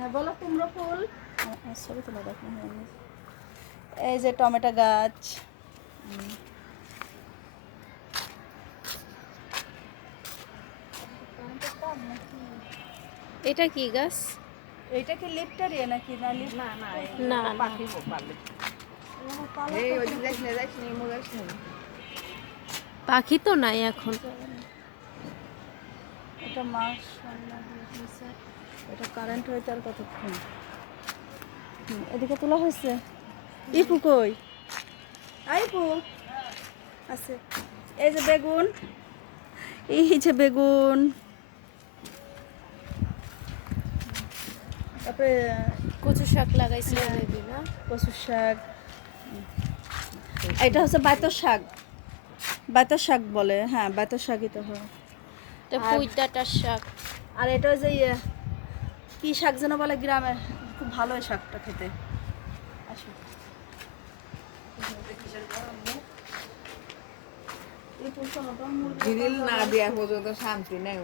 হ্যাঁ বলো কুমড়ো ফুল। ছবি তুলে দেখো। এই যে টমেটো গাছ। এটা কি গাছ? এইটা কি লিফটারিয়া নাকি? না লিফট না না না না, পাখি পালে এই ওই যাস না যাস নি মো যাস নি পাখি তো নাই এখন। এটা মাশাআল্লাহ দিয়েছে। এটা কারেন্ট হয়েছে আর কতক্ষণ? এদিকে তোলা হয়েছে। ইপু কই? আইপু আছে। এই যে বেগুন, এই যে বেগুন, তারপরে কচু শাক লাগাইছিল মেবি না? কচু শাক। এটা হচ্ছে বাইতর শাক। বাইতর শাক বলে, হ্যাঁ বাইতর শাকই তো হয়। এটা পুঁই ডাঁটার শাক। আর এটা ওই যে কি শাক যেন বলে গ্রামে, খুব ভালো এই শাকটা খেতে। আসো এই পুষো না তো মুরগি গ্রিল না দেয়া পর্যন্ত শান্তি নেই।